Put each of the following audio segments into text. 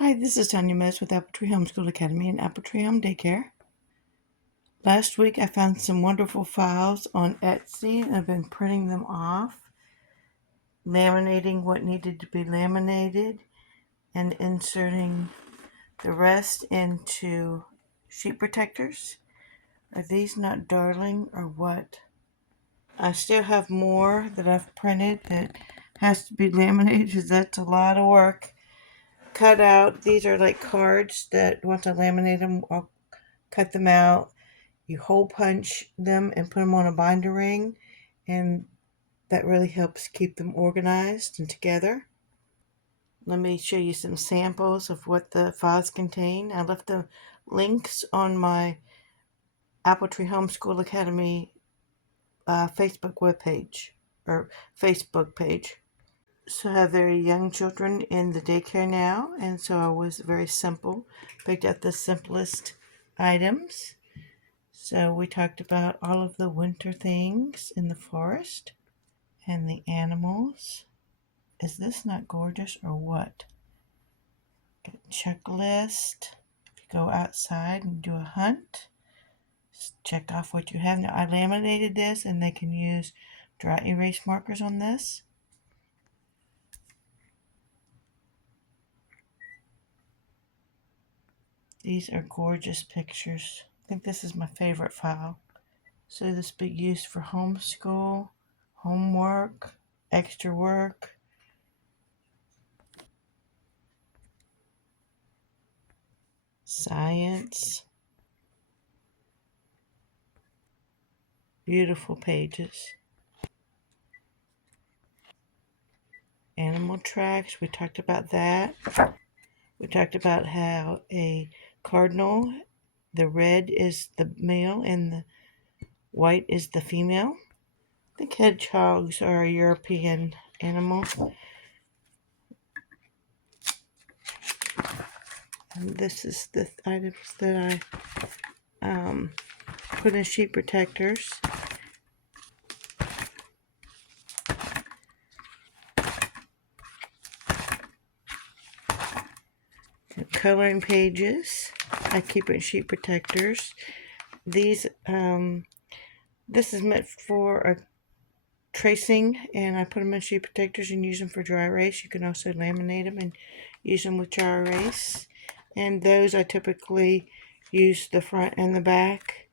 Hi, this is Tanya Mez with Apple Tree Homeschool Academy and Apple Tree Home Daycare. Last week I found some wonderful files on Etsy and I've been printing them off, laminating what needed to be laminated, and inserting the rest into sheet protectors. Are these not darling or what? I still have more that I've printed that has to be laminated because that's a lot of work. Cut out, these are like cards that once I laminate them, I'll cut them out. You hole punch them and put them on a binder ring, and that really helps keep them organized and together. Let me show you some samples of what the files contain. I left the links on my Apple Tree Homeschool Academy Facebook webpage or Facebook page. So I have very young children in the daycare now, and so I was very simple. Picked out the simplest items. So we talked about all of the winter things in the forest and the animals. Is this not gorgeous or what? Checklist. If you go outside and do a hunt, check off what you have. Now I laminated this and they can use dry erase markers on this. These are gorgeous pictures. I think this is my favorite file. So this be used for homeschool, homework, extra work. Science. Beautiful pages. Animal tracks, we talked about that. We talked about how a cardinal, the red is the male and the white is the female. I think hedgehogs are a European animal. And this is the items that I put in sheet protectors. Coloring pages, I keep in sheet protectors. These, this is meant for a tracing, and I put them in sheet protectors and use them for dry erase. You can also laminate them and use them with dry erase. And those I typically use the front and the back.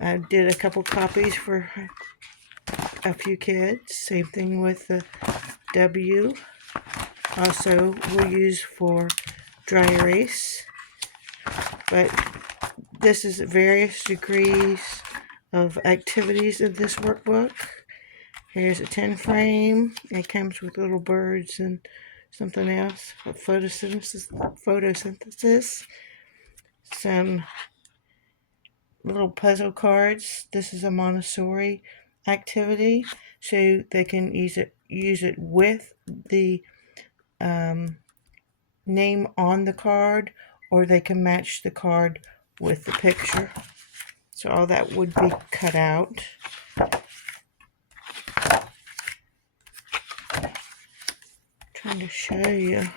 I did a couple copies for a few kids. Same thing with the W. Also we'll use for dry erase. But this is various degrees of activities in this workbook. Here's a 10 frame. It comes with little birds and something else. Photosynthesis. Some little puzzle cards. This is a Montessori activity, so they can use it with the name on the card, or they can match the card with the picture. So all that would be cut out. Trying to show you.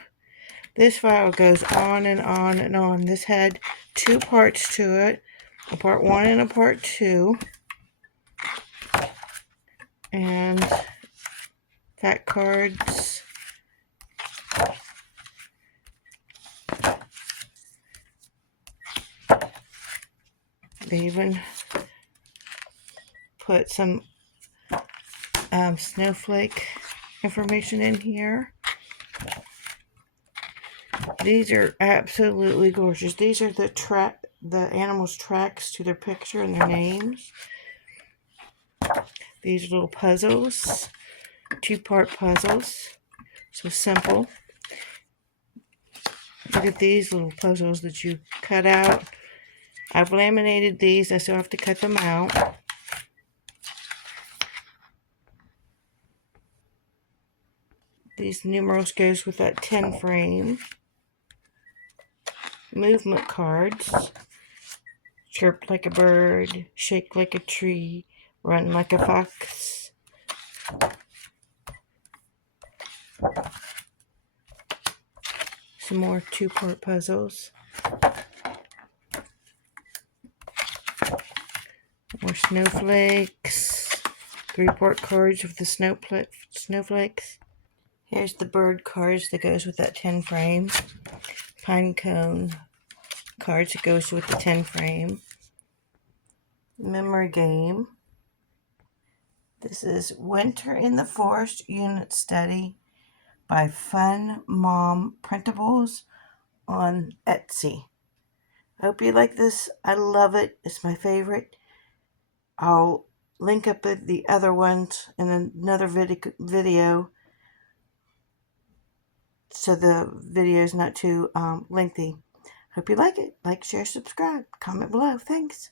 This file goes on and on and on. This had two parts to it, a part 1 and a part 2. And fact cards. They even put some snowflake information in here. These are absolutely gorgeous. These are the animals' tracks to their picture and their names. These are little puzzles, 2-part puzzles. So simple. Look at these little puzzles that you cut out. I've laminated these. I still have to cut them out. These numerals goes with that 10 frame. Movement cards. Chirp like a bird, shake like a tree, run like a fox. Some more 2-part puzzles. More snowflakes. 3-part cards with the snowflakes. Here's the bird cards that goes with that 10 frame. Pine cone cards that goes with the 10 frame. Memory game. This is Winter in the Forest Unit Study by Fun Mom Printables on Etsy. I hope you like this. I love it. It's my favorite. I'll link up the other ones in another video so the video is not too lengthy. Hope you like it. Like, share, subscribe, comment below. Thanks.